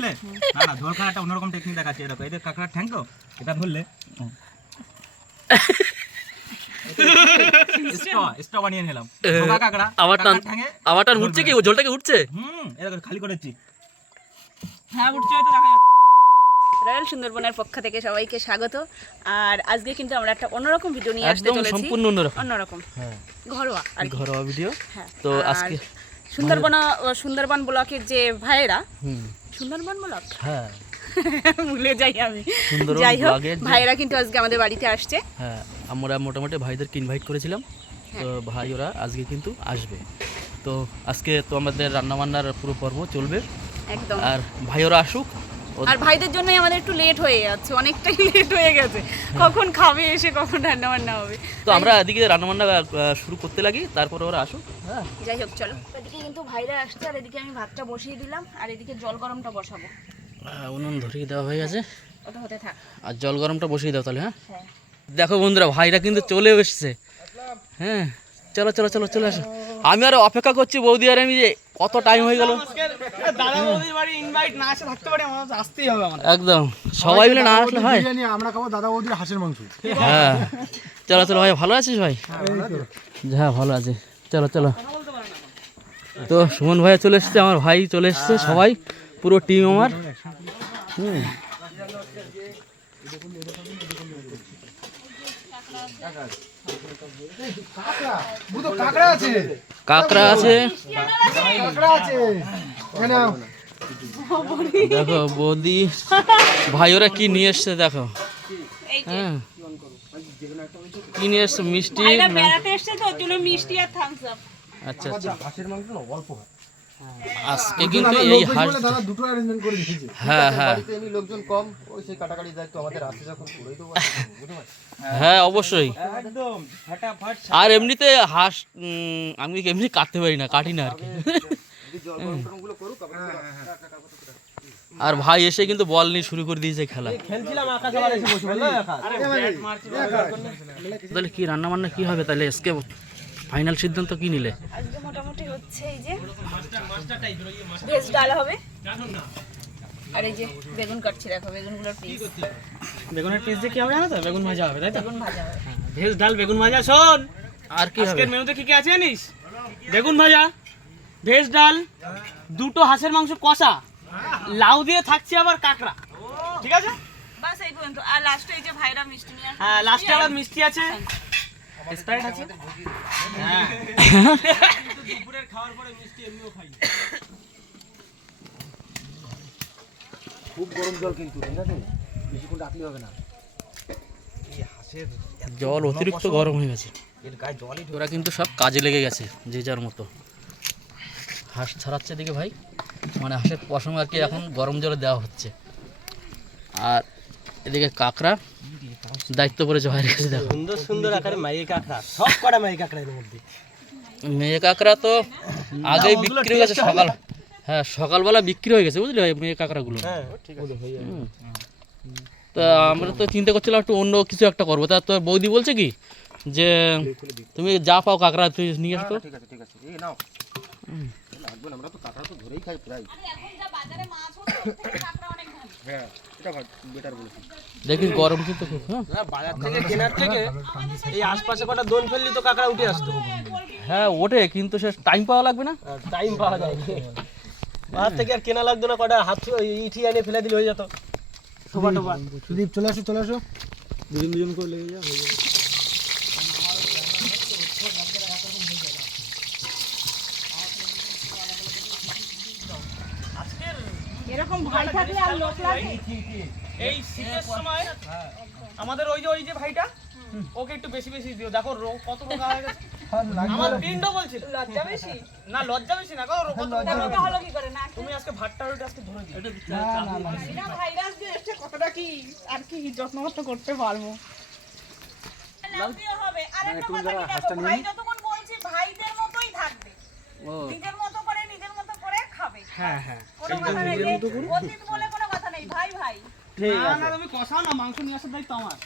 বুঝলে? না না ধর একটা অন্যরকম টেকনিক দেখাচ্ছে। এরকম এদের কাঁকড়া ঠ্যাং তো এটা ধরলে স্ট্র স্ট্র বানিয়ে নিলাম। কাঁকড়া আবার টান আবার টান উঠছে কি? জলটা কি উঠছে? হুম এরকম খালি করেছি হ্যাঁ উঠছে হয়তো দেখা যাচ্ছে। রয়্যাল সুন্দরবনের পক্ষ থেকে সবাইকে স্বাগত। আর আজকে কিন্তু আমরা একটা অন্যরকম ভিডিও নিয়ে আসতে একদম চলেছি। সম্পূর্ণ অন্যরকম। অন্যরকম। ঘরোয়া আর ঘরোয়া ভিডিও হ্যাঁ। তো আজকে সুন্দরবন সুন্দরবন ব্লকের যে ভাইয়েরা হুম। সুন্দরবন ব্লক? হ্যাঁ। ভুলে যাই আমি। যাই হোক ভাইয়েরা কিন্তু আজকে আমাদের বাড়িতে আসছে। হ্যাঁ আমরা মোটামুটি ভাইদেরকে ইনভাইট করেছিলাম। তো ভাই ওরা আজকে কিন্তু আসবে। তো আজকে তো আমাদের রান্নাবান্নার পুরো পর্ব চলবে। একদম। আর ভাই ওরা আসুক আর ভাইদের জন্যই আমাদের একটু লেট হয়ে যাচ্ছে অনেকটাই লেট হয়ে গেছে। কখন খাবে এসে কখন রান্না বান্না হবে। তো আমরা এদিকে রান্নাবান্না আহ, শুরু করতে লাগি তারপরে ওরা আসুক হ্যাঁ। যাই হোক চলো। এদিকে কিন্তু ভাইরা আসছে আর এদিকে আমি ভাতটা বসিয়ে দিলাম আর এদিকে জল গরমটা বসাবো। উনুন ধরিয়ে দেওয়া হয়ে গেছে। ওটা হতে থাক। আর জল গরমটা বসিয়ে দাও তাহলে হ্যাঁ? হ্যাঁ। দেখো বন্ধুরা ভাইরা কিন্তু চলে এসছে। হ্যাঁ চলো চলো চলো চলে আসো। আমি আর অপেক্ষা করছি বৌদি আর আমি যে কত টাইম হয়ে গেল। দাদা বৌদির বাড়ি ইনভাইট না আসে থাকতে পারি আমার আসতেই হবে আমার একদম। সবাই মিলে না আসলে হয়? আমরা খাব দাদা বৌদির হাঁসের মাংস। হ্যাঁ। চলো চলো ভাই ভালো আছিস ভাই? হ্যাঁ ভালো আছে। চলো চলো। তো সুমন ভাই চলে এসছে আমার ভাই চলে এসছে সবাই। পুরো টিম আমার। হুম কাঁকড়া আছে। কাকড়া আছে। আও। দেখো বৌদি। ভাই ওরা কি নিয়ে এসছে দেখো। হ্যাঁ। কি নিয়ে এসছে মিষ্টি তো আর থামস আপ আচ্ছা আচ্ছা। হাঁসের মাংস না অল্প হয়। আজকে কিন্তু এই হাঁস দাদা দুটো অ্যারেঞ্জমেন্ট করে দিয়েছে। হ্যাঁ হ্যাঁ। এমনি লোকজন কম ওই সেই কাটাকাটি দায়িত্ব আমাদের আছে যখন বুঝতে পারছি হ্যাঁ অবশ্যই। একদম ফাটাফাট আর এমনিতে হাঁস উম, আমি এমনি কাটতে পারি না কাটি না আর কি। টরমগুলো করুক আবার আর ভাই এসে কিন্তু বল নিয়ে শুরু করে দিয়েছে খেলা। তাহলে কি রান্না বান্না কি হবে তাহলে? আজকে ফাইনাল সিদ্ধান্ত কি নিলে? আজকে মোটামুটি হচ্ছে এই যে ভেজ ডাল হবে। আর এই যে বেগুন কাটছি দেখো বেগুনগুলোর পিস বেগুনের পিস দিয়ে কি হবে জানো তো? বেগুন ভাজা হবে তাই তো? বেগুন ভাজা হবে। ভেজ ডাল বেগুন ভাজা শোন। আর কি হবে? আজকের মেনুতে কি কি আছে জানিস? বেগুন ভাজা ভেজ ডাল দুটো হাঁসের মাংস কষা লাউ দিয়ে থাকছে আবার কাঁকড়া। ঠিক আছে? বাস এই পর্যন্ত। আর লাস্টে এই যে ভাইরা মিষ্টি নিয়ে হ্যাঁ লাস্টে আবার মিষ্টি আছে। স্প্রাইট আছে? হ্যাঁ। খুব গরম জল কিন্তু ঠিক আছে বেশিক্ষণ রাখলে হবে না। জল অতিরিক্ত গরম হয়ে গেছে। এর গায়ে জলই ওরা কিন্তু সব কাজে লেগে গেছে যে যার মতো। হাঁস ছাড়াচ্ছে দিকে ভাই। মানে হাঁসের পশম আর কি এখন গরম জলে দেওয়া হচ্ছে। আর এদিকে কাঁকড়া দায়িত্ব পড়েছে ভাইয়ের কাছে দেখো। সুন্দর সুন্দর আকারে মাইয়ে কাঁকড়া সব কটা মাইয়ে কাঁকড়া এর মধ্যে। মেয়ে কাঁকড়া তো আগেই বিক্রি হয়ে গেছে সকাল হ্যাঁ সকালবেলা বিক্রি হয়ে গেছে বুঝলি ভাই মেয়ে কাঁকড়াগুলো? হ্যাঁ ঠিক আছে। তা আমরা তো চিন্তা করছিলাম একটু অন্য কিছু একটা করব। তা তোর বৌদি বলছে কি যে তুমি যা পাও কাঁকড়া তুই নিয়ে আসতো ঠিক আছে ঠিক আছে। এই নাও। লাগবে না আমরা তো কাঁকড়া তো ধরেই খাই প্রায়। হ্যাঁ এটা বেটার বলেছি। দেখি গরম কিন্তু খুব হ্যাঁ? বাজার থেকে কেনার থেকে এই আশপাশে কটা দোন ফেললি তো কাঁকড়া উঠে আসতো। হ্যাঁ ওঠে কিন্তু সে টাইম পাওয়া লাগবে না? টাইম পাওয়া যায়। বাজার থেকে আর কেনা লাগতো না কটা হাত ইঠি এনে ফেলে দিলে হয়ে যেত। সুদীপ চলে আসো চলে আসো। দুজন দুজন করে লেগে যা হয়ে যাবে। এরকম ভাই থাকলে আর লোক লাগে? এই শীতের সময় আমাদের ওই যে ওই যে ভাইটা ওকে একটু বেশি বেশি দিও। দেখো রোগ কত রোগা হয়ে গেছে। আমার পিন্ড বলছিল। লজ্জা বেশি? না লজ্জা বেশি না গো কত গেছে। হলো। কি করে না? তুমি আজকে ভাতটা ওইটা আজকে ধরে দিও। না ভাইরাস যে এসে কতটা কি? আর কি যত্ন করতে পারব? হবে। আর একটা কথা কি দেখো ভাই যতক্ষণ বলছি ভাইদের মতোই থাকবে। নিজের মতো করে নিজের মতো করে খাবে হ্যাঁ হ্যাঁ। কোনো কথা নেই অতীত বলে কোনো কথা নেই ভাই ভাই। ঠিক না তুমি কষাও না মাংস নিয়ে আসার দায়িত্ব আমার।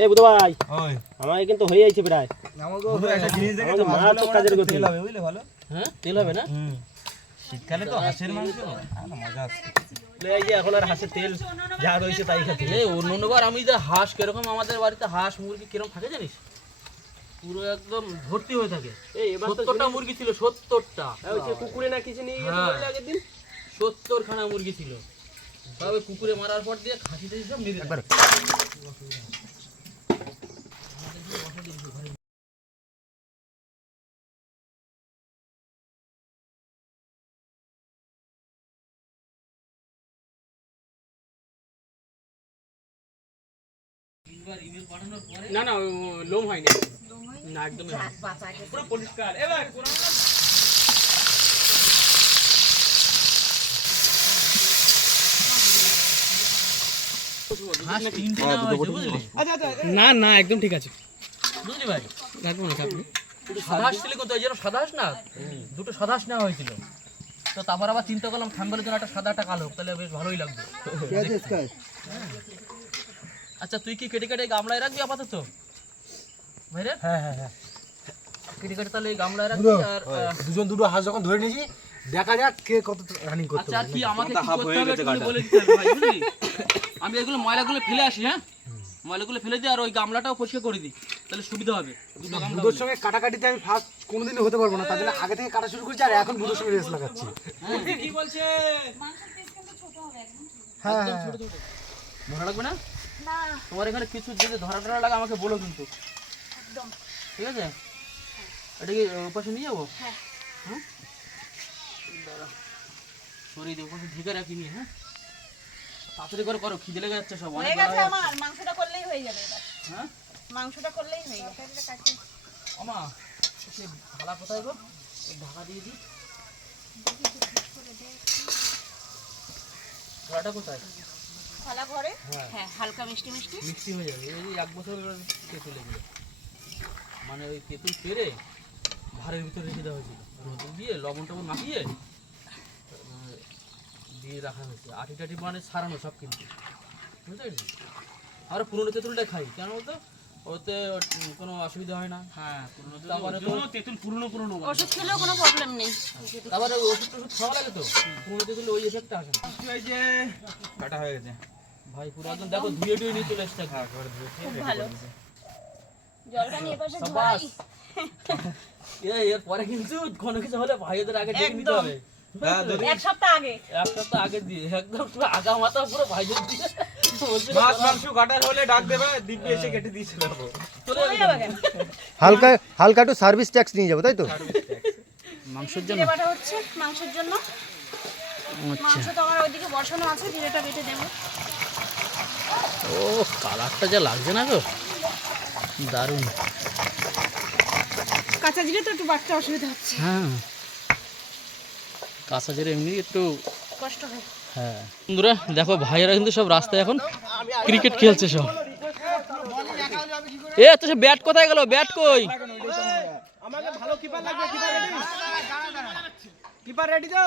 এ বুধ ভাই। ওই। আমাকে কিন্তু হয়ে যাচ্ছে প্রায়। আমাকে একটা জিনিস দেখে আমাকে মারাত্মক কাজের গতি। তেল হবে বুঝলে ভালো? হ্যাঁ? তেল হবে না? শীতকালে তো হাঁসের মাংস। মজা আসছে এখন আর হাঁসের তেল যা রয়েছে তাই খাচ্ছে। অন্য অন্যবার আমি যে হাঁস কীরকম আমাদের বাড়িতে হাঁস মুরগি কীরকম থাকে জানিস? পুরো একদম ভর্তি হয়ে থাকে। এই এবার সত্তরটা মুরগি ছিল সত্তরটা। কুকুরে না কিছু নিয়ে গেছে হ্যাঁ। আগের দিন? সত্তর খানা মুরগি ছিল। তবে কুকুরে মারার পর দিয়ে খাসি টাসি সব মেরে দেয়। না না লোম হয়নি। না একদমই হয়নি। পুরো পরিষ্কার। এবার হাঁস তিনটে নেওয়া হয়েছে, বুঝলি? না না একদম ঠিক আছে। বুঝলি ভাই? রাখব না রাখব সাদা হাঁস ছিল কোথায়? যেন সাদা হাঁস না? দুটো সাদা হাঁস নেওয়া হয়েছিল। তো তারপর আবার চিন্তা করলাম ঠান্ডার জন্য একটা সাদা একটা কালো তাহলে বেশ ভালোই লাগবে। আচ্ছা তুই কি কেটে কেটে গামলায় রাখবি আপাতত? হ্যাঁ হ্যাঁ হ্যাঁ। তাহলে এই আর দুজন দুটো হাঁস যখন ধরে নিয়েছি দেখা যাক কে কত রানিং করতে আচ্ছা কি আমাকে কি করতে হবে একটু বলে দিতে হবে ভাই বুঝলি? আমি এগুলো ময়লাগুলো ফেলে আসি হ্যাঁ? ময়লাগুলো ফেলে দিই আর ওই গামলাটাও পরিষ্কার করে দিই তাহলে সুবিধা হবে। দুটো গামলা বুধোর সঙ্গে কাটাকাটিতে আমি ফার্স্ট কোনোদিনই হতে পারব না তার জন্য আগে থেকে কাটা শুরু করছি আর এখন বুধোর সঙ্গে রেস লাগাচ্ছি। কি বলছে? হ্যাঁ একদম ছোট ছোট। মনে রাখবে না? তোমার এখানে কিছু যদি ধরা ধরা লাগে আমাকে বলো কিন্তু। ঠিক আছে? এটা কি আহ, নিয়ে যাব? হ্যাঁ। দাঁড়া। সরিয়ে ওপাশে ঢেকে রাখি নিয়ে হ্যাঁ? তাড়াতাড়ি করে করো খিদে লেগে যাচ্ছে সব অনেক হয়ে গেছে আমার মাংসটা করলেই হয়ে যাবে এবার। হ্যাঁ? মাংসটা করলেই হয়ে যাবে। আমা সে ঢালা কোথায় গো? ঢাকা দিয়ে দিই ঢালাটা কোথায়? থালা ঘরে? হ্যাঁ। হালকা মিষ্টি মিষ্টি। মিষ্টি হয়ে যাবে এই এক বছর তেঁতুল এগুলো মানে ওই তেঁতুল পেরে ভারের ভিতরে রেখে দেওয়া হয়েছিল। রোদে দিয়ে লবণ টবণ মাখিয়ে দিয়ে রাখা হয়েছে। আটি টাটি মানে সারানো সব কিন্তু। বুঝতে আমরা পুরনো তেঁতুলটাই খাই। কেন বলতো? ওতে কোনো অসুবিধা হয় না। হ্যাঁ তারপরে তো তেঁতুল পুরনো পুরনো ওষুধ খেলেও কোনো প্রবলেম নেই। তারপরে ওষুধ টষুধ খাওয়া লাগে তো? পুরনো তেঁতুলে ওই এফেক্টটা আসে না। এই যে কাটা হয়ে গেছে। ভাই পুরো একদম দেখো ধুয়ে টুয়ে নিয়ে চলে এসছে। হ্যাঁ ধুয়ে ভালো। কিন্তু কোনো কিছু হলে ভাইদের আগে ডেকে নিতে হবে। হ্যাঁ এক সপ্তাহ আগে। এক সপ্তাহ আগে দিয়ে একদম পুরো আগা মাথা পুরো ভাইদের দিয়ে। মাছ মাংস কাটার হলে ডাক দেবে দিব্যি এসে কেটে দিয়ে চলে যাব। চলে চলে যাবে যাবে কেন? হালকা হালকা একটু সার্ভিস ট্যাক্স নিয়ে যাব তাই তো? মাংসের জিরে বাটা হচ্ছে মাংসের জন্য। মাংস তো আমার ওইদিকে বসানো আছে জিরেটা বেটে দেবো। ও কালারটা যা লাগছে না গো। দারুণ। কাঁচা জিরে তো একটু বাটতে অসুবিধা হচ্ছে। হ্যাঁ। কাঁচা জিরে এমনি একটু কষ্ট হয়। হ্যাঁ। বন্ধুরা দেখো ভাইয়েরা কিন্তু সব রাস্তায় এখন ক্রিকেট খেলছে সব। এ তো সে ব্যাট কোথায় গেল? ব্যাট কই? আমাকে ভালো কিপার লাগবে কিপার রেডি কিপার রেডি তো?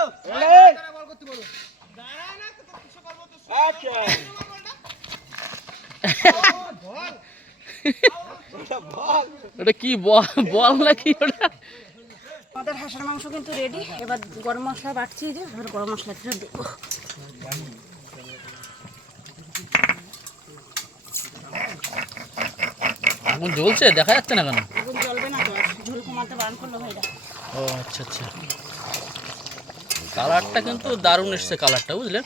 ওটা কি বল বল নাকি ওটা? আমাদের হাঁসের মাংস কিন্তু রেডি এবার গরম মশলা বাটছি যে এবার গরম মশলা ফেরত দেবো। আগুন জ্বলছে দেখা যাচ্ছে না কেন? আগুন জ্বলবে না তো ঝোল কমাতে বারণ করল ভাইরা। ও আচ্ছা আচ্ছা। কালারটা কিন্তু দারুণ এসছে কালারটা বুঝলে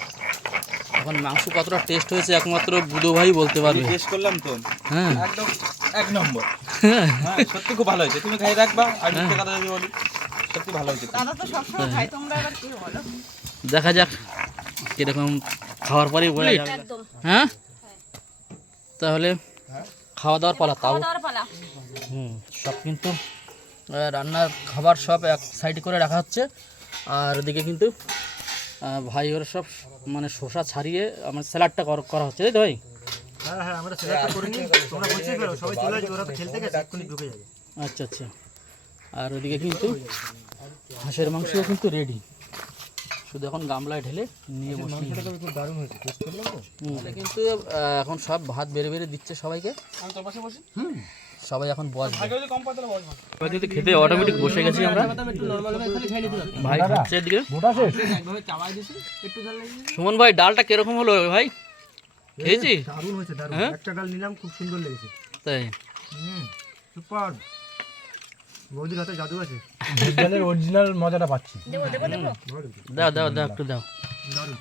এখন মাংস কতটা টেস্ট হয়েছে একমাত্র বুধো ভাই বলতে পারবে। টেস্ট করলাম তো। হ্যাঁ। একদম এক নম্বর। হ্যাঁ। সত্যি খুব ভালো হয়েছে। তুমি খাই রাখবা আর মিথ্যে কথা যদি বলি সত্যি ভালো হয়েছে দাদা তো সবসময় খায় তোমরা এবার কি বলো? দেখা যাক কীরকম খাওয়ার পরেই বোঝা যাবে। একদম। হ্যাঁ? তাহলে খাওয়া দাওয়ার পালা তাও? খাওয়া দাওয়ার পালা। হুম সব কিন্তু রান্নার খাবার সব এক সাইড করে রাখা হচ্ছে। আর ওদিকে কিন্তু ভাই ওরা সব মানে শসা ছাড়িয়ে আমার স্যালাডটা করা হচ্ছে তাই তো ভাই? হ্যাঁ হ্যাঁ আমরা সেটা করে নিই তোমরা বলছি ফেরো সবাই চলে আসবে ওরা তো খেলতে গেছে এক্ষুনি ঢুকে যাবে। আচ্ছা আচ্ছা। আর ওদিকে কিন্তু হাঁসের মাংসও কিন্তু রেডি শুধু এখন গামলায় ঢেলে নিয়ে বসে দারুণ হয়েছে টেস্ট করলাম কিন্তু এখন সব ভাত বেড়ে বেড়ে দিচ্ছে সবাইকে। সবাই এখন বসবে আগে যদি তাহলে এবার যদি খেতে অটোমেটিক বসে গেছি আমরা। ভাই খাচ্ছে এদিকে। সুমন ভাই ডালটা কীরকম হলো ভাই? খেয়েছি? দারুণ হয়েছে দারুণ। হ্যাঁ? একটা ডাল নিলাম খুব সুন্দর লেগেছে। তাই। সুপার। বৌদির হাতে জাদু আছে। অরিজিনাল মজাটা পাচ্ছি। দাও দাও দাও একটু দাও। দারুণ।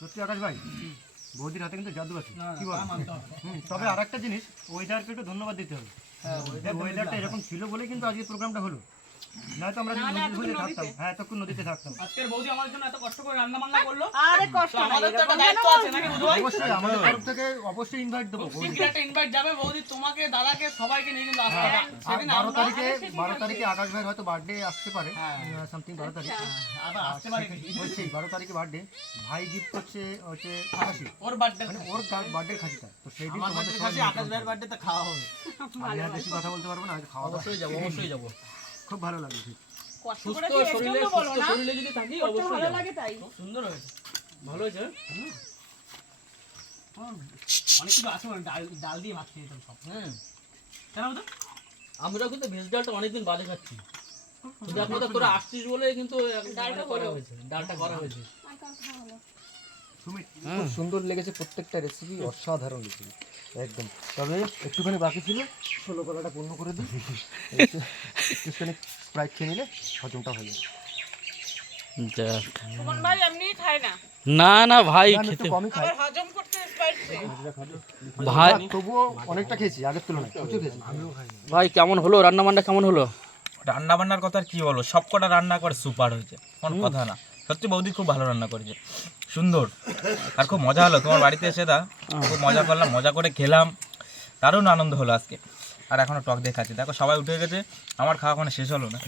সত্যি আকাশ ভাই? বৌদির হাতে কিন্তু জাদু আছে। কি বল? তবে আর একটা জিনিস ওয়েদারকে একটু ধন্যবাদ দিতে হবে। ওয়েদারটা এরকম ছিল বলে কিন্তু আজকে প্রোগ্রামটা হলো। নয়তো আমরা নদীর থাকতাম। হ্যাঁ এতক্ষণ নদীতে থাকতাম। আজকের বৌদি আমার জন্য এত কষ্ট করে রান্না বান্না করল। আরে কষ্ট আমাদের তো একটা দায়িত্ব আছে নাকি বুধ অবশ্যই আমাদের তরফ থেকে অবশ্যই ইনভাইট দেবো বৌদি। একটা ইনভাইট যাবে বৌদি তোমাকে দাদাকে সবাইকে নিয়ে কিন্তু আসবে আর সেদিন বারো তারিখে আকাশ ভাইয়ের হয়তো বার্থডে আসতে পারে। হ্যাঁ। সামথিং বারো তারিখ। আবার আসতে পারি বলছি বারো তারিখে বার্থডে ভাই গিফট করছে হচ্ছে আকাশি ওর বার্থডে মানে ওর বার্থডে খাসিটা। তো সেই দিন বার্থডে আকাশ ভাইয়ের বার্থডেতে খাওয়া হবে। আমি আর বেশি কথা বলতে পারব না আজ খাওয়া অবশ্যই যাব অবশ্যই যাব। খুব ভালো লাগল ঠিক কষ্ট সুস্থ করে শরীরে সুস্থ শরীরে যদি থাকি অবশ্যই ভালো লাগে তাই। সুন্দর হয়েছে। ভালো হয়েছে? অনেক কিছু আছে মানে ডাল ডাল দিয়ে ভাত খেয়ে সব। হ্যাঁ কেন বলতো? আমরা কিন্তু ভেজ ডালটা অনেকদিন বাদে খাচ্ছি। শুধু আপনাদের করে আসছিস বলে কিন্তু ডালটা করা হয়েছে। ডালটা করা হয়েছে। সুমিত খুব সুন্দর লেগেছে প্রত্যেকটা রেসিপি অসাধারণ রেসিপি একদম। তবে একটুখানি বাকি ছিল ষোলো কলাটা পূর্ণ করে দিই। একটুখানি স্প্রাইট খেয়ে নিলে হজমটা হয়ে যাবে। ভাই না? না না ভাই খেতে কমই খাই আবার হজম করতে স্পাইস ভাই তবুও অনেকটা খেয়েছি আগের তুলনায়। প্রচুর খেয়েছি। ভাই কেমন হলো? রান্না বান্না কেমন হলো? রান্না বান্নার কথা আর কি বলো সব কটা রান্না করে সুপার হয়েছে। কোনো কথা না। সত্যি বৌদি খুব ভালো রান্না করেছে। সুন্দর। আর খুব মজা হলো। তোমার বাড়িতে এসে দা খুব মজা করলাম মজা করে খেলাম। দারুণ আনন্দ হলো আজকে। আর এখনও টক দিয়ে খাচ্ছি দেখো সবাই উঠে গেছে। আমার খাওয়া কোনো শেষ হলো না।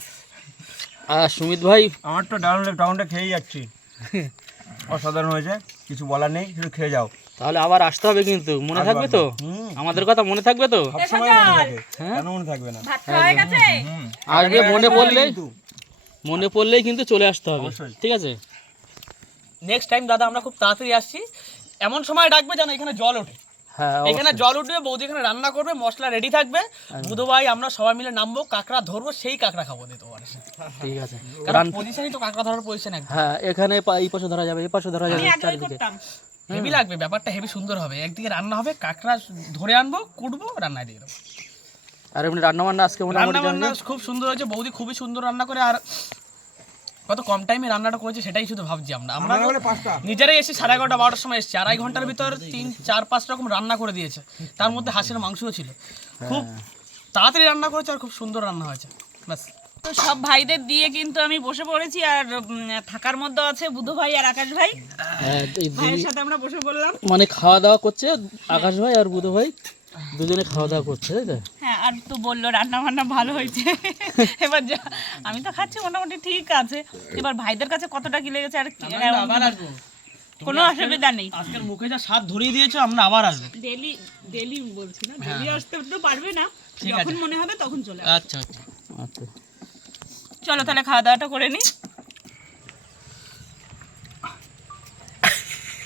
আর সুমিত ভাই? আমার তো ডাউন ডাউনটা খেয়ে যাচ্ছি। অসাধারণ হয়েছে। কিছু বলার নেই শুধু খেয়ে যাও। তাহলে আবার আসতে হবে কিন্তু। মনে থাকবে তো? আমাদের কথা মনে থাকবে তো? সবসময় মনে থাকে। কেন মনে থাকবে না? ভাত খাওয়া হয়ে গেছে? আসবে মনে পড়লেই মনে পড়লেই কিন্তু চলে আসতে হবে। ঠিক আছে? নেক্সট টাইম দাদা আমরা খুব তাড়াতাড়ি আসছি। এমন সময় ডাকবে যেন এখানে জল ওঠে। হ্যাঁ এখানে জল উঠবে বৌদি এখানে রান্না করবে মশলা রেডি থাকবে। বুধ ভাই আমরা সবাই মিলে নামবো কাঁকড়া ধরবো সেই কাঁকড়া খাব দিতে পারে ঠিক আছে। কারণ পজিশনই তো কাঁকড়া ধরার পজিশন একদম। হ্যাঁ এখানে পা- এই পাশে ধরা যাবে এই পাশে ধরা যাবে চারিদিকে। হেভি লাগবে ব্যাপারটা হেভি সুন্দর হবে। একদিকে রান্না হবে কাঁকড়া ধরে আনব কুটবো রান্নায় দিয়ে দেবো। আর এমনি রান্না বান্না আজকে রান্না বান্না খুব সুন্দর হয়েছে বৌদি খুবই সুন্দর রান্না করে আর কত কম টাইমে রান্নাটা করেছে সেটাই শুধু ভাবছি আমরা। আমরা নিজেরাই এসে সাড়ে এগারোটা বারোটার সময় এসেছি। আড়াই ঘণ্টার ভিতর তিন চার পাঁচ রকম রান্না করে দিয়েছে। তার মধ্যে হাঁসের মাংসও ছিল। খুব তাড়াতাড়ি রান্না করেছে আর খুব সুন্দর রান্না হয়েছে। ব্যাস। তো সব ভাইদের দিয়ে কিন্তু আমি বসে পড়েছি আর থাকার মধ্যে আছে বুধু ভাই আর আকাশ ভাই। হ্যাঁ, ভাইয়ের সাথে আমরা বসে পড়লাম। মানে খাওয়া দাওয়া করছে আকাশ ভাই আর বুধ ভাই। দুজনে খাওয়া দাওয়া করছে তাই তো? হ্যাঁ আর তো বলল রান্না বান্না ভালো হয়েছে। এবার যা আমি তো খাচ্ছি মোটামুটি ঠিক আছে। এবার ভাইদের কাছে কতটা কি লেগেছে আর কি- আবার আসব। কোনো অসুবিধা নেই। আজকের মুখে যা স্বাদ ধরিয়ে দিয়েছ আমরা আবার আসব। ডেলি ডেলি বলছি না ডেলি আসতে তো পারবে না। যখন মনে হবে তখন চলে আচ্ছা আচ্ছা। আচ্ছা। চলো তাহলে খাওয়া দাওয়াটা করে নি।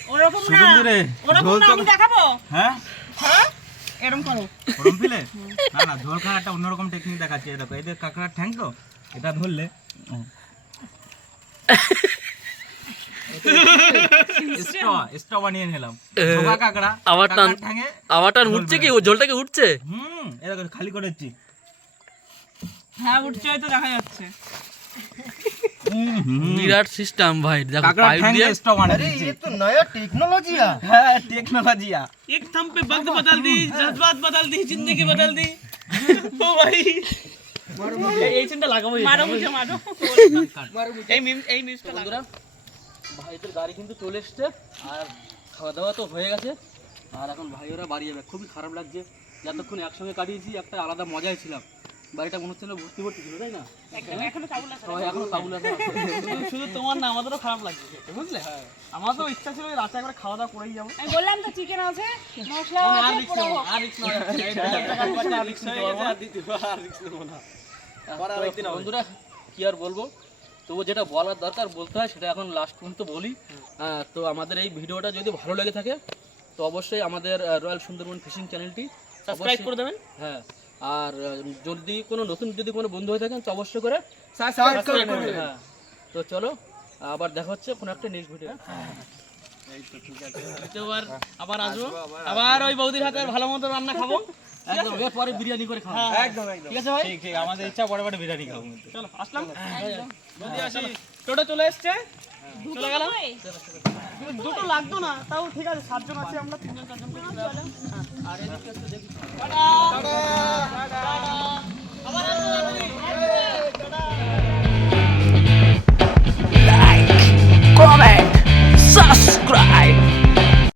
ওরকম না ওরকম না আমি দেখাবো। হ্যাঁ? হ্যাঁ? এরকম করো। গরম পিলে না না ঝোল খাওয়ার একটা অন্যরকম টেকনিক দেখাচ্ছি। এই দেখো এদের কাঁকড়ার ঠ্যাং তো এটা ধরলে স্ট্র স্ট্র বানিয়ে নিলাম। কাঁকড়া আবার টান কাঁকড়ার আবার টান উঠছে কি? ও জলটা উঠছে? হুম এটা খালি করেছি। হ্যাঁ উঠছে হয়তো দেখা যাচ্ছে। বিরাট সিস্টেম ভাই দেখো কাঁকড়ার পাইপ ঠ্যাং দিয়ে স্ট্র বানিয়ে अरे দিচ্ছি ये तो नया टेक्नोलॉजी है হ্যাঁ টেকনোলজিয়া एक थम पे वक्त बदल दी जज्बात बदल दी जिंदगी बदल दी ओ भाई এই- এই সিনটা লাগাবো মারো মুঝে মারো এই মিম এই মিমসটা বন্ধুরা ভাইদের গাড়ি কিন্তু চলে এসছে আর খাওয়া দাওয়া তো হয়ে গেছে আর এখন ভাইয়েরা বাড়ি যাবে খুবই খারাপ লাগছে যতক্ষণ একসঙ্গে কাটিয়েছি একটা আলাদা মজায় ছিলাম বাড়িটা মনে হচ্ছে ভর্তি ভর্তি ছিল তাই না? এখনও কাবুল আছে। সবাই এখনও কাবুল শুধু- তোমার না আমাদেরও খারাপ লাগছে বুঝলে? আমারও ইচ্ছা ছিল রাতে একবার খাওয়া দাওয়া করেই যাব। আমি বললাম তো চিকেন আছে মশলাও আর আছে রিক্স আর রিক্স না। আর রিক্স না। বন্ধুরা কি আর বলব? তবু যেটা বলার দরকার বলতে হয় সেটা এখন লাস্ট পর্যন্ত বলি। তো আমাদের এই ভিডিওটা যদি ভালো লেগে থাকে তো অবশ্যই আমাদের রয়্যাল সুন্দরবন ফিশিং চ্যানেলটি সাবস্ক্রাইব করে দেবেন। হ্যাঁ। আর যদি কোনো নতুন যদি কোনো বন্ধু হয়ে থাকেন তো অবশ্যই করে হ্যাঁ। তো চলো আবার দেখা হচ্ছে কোনো একটা নেক্সট ভিডিও আবার আসব। আবার ওই বৌদির হাতে ভালো মতো রান্না খাব। একদম। পরে বিরিয়ানি করে খাওয়া একদম একদম। ঠিক আছে ভাই? ঠিক ঠিক। আমাদের ইচ্ছা পরে পরে বিরিয়ানি খাব। চলো আসলাম। আসি। টোটো চলে এসছে। চলে গেলাম। দুটো লাগতো না তাও ঠিক আছে সাতজন আছে আমরা তিনজন চারজন করে চলে লাইক কমেন্ট সাবস্ক্রাইব